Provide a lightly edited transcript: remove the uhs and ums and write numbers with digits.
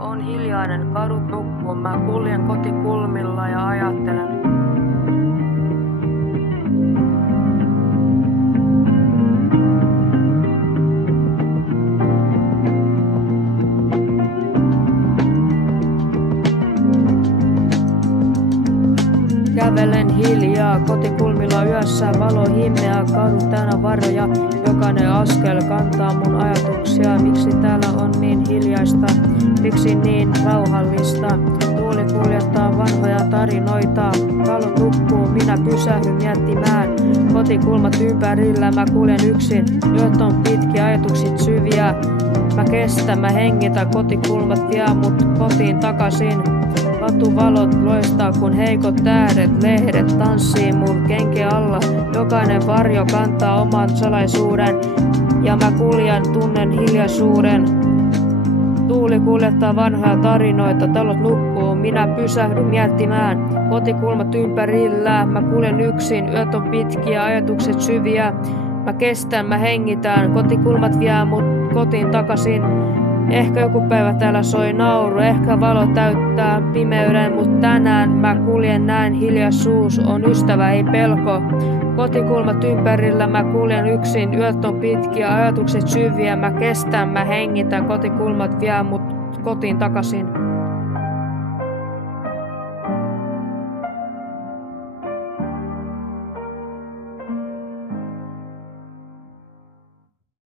on hiljainen, kadut nukkuu. Mä kuljen kotikulmilla ja ajattelen. Kävelen hiljaa kotikulmilla yössä, valo himmeä, kadut täynnä varjoja. Jokainen askel kantaa mun ajatuksia. Miksi täällä on niin hiljaista? Miksi niin rauhallista? Tuuli kuljettaa vanhoja tarinoita. Valot nukkuu, minä pysähdyn miettimään. Kotikulmat ympärillä, mä kuljen yksin. Yöt on pitkiä, ajatukset syviä. Mä kestän, mä hengitän, kotikulmat vie mut kotiin takaisin. Katuvalot loistaa kun heikot tähdet, lehdet tanssii mun kenkien alla. Jokainen varjo kantaa oman salaisuuden ja mä kuljen, tunnen hiljaisuuden. Tuuli kuljettaa vanhoja tarinoita, talot nukkuu, minä pysähdyn miettimään. Kotikulmat ympärillä, mä kuljen yksin, yöt on pitkiä, ajatukset syviä. Mä kestän, mä hengitän, kotikulmat vie mut kotiin takaisin. Ehkä joku päivä täällä soi nauru, ehkä valo täyttää pimeyden, mut tänään mä kuljen näin, hiljaisuus on ystävä, ei pelko. Kotikulmat ympärillä, mä kuljen yksin, yöt on pitkiä, ajatukset syviä, mä kestän, mä hengitän, kotikulmat vie mut kotiin takaisin.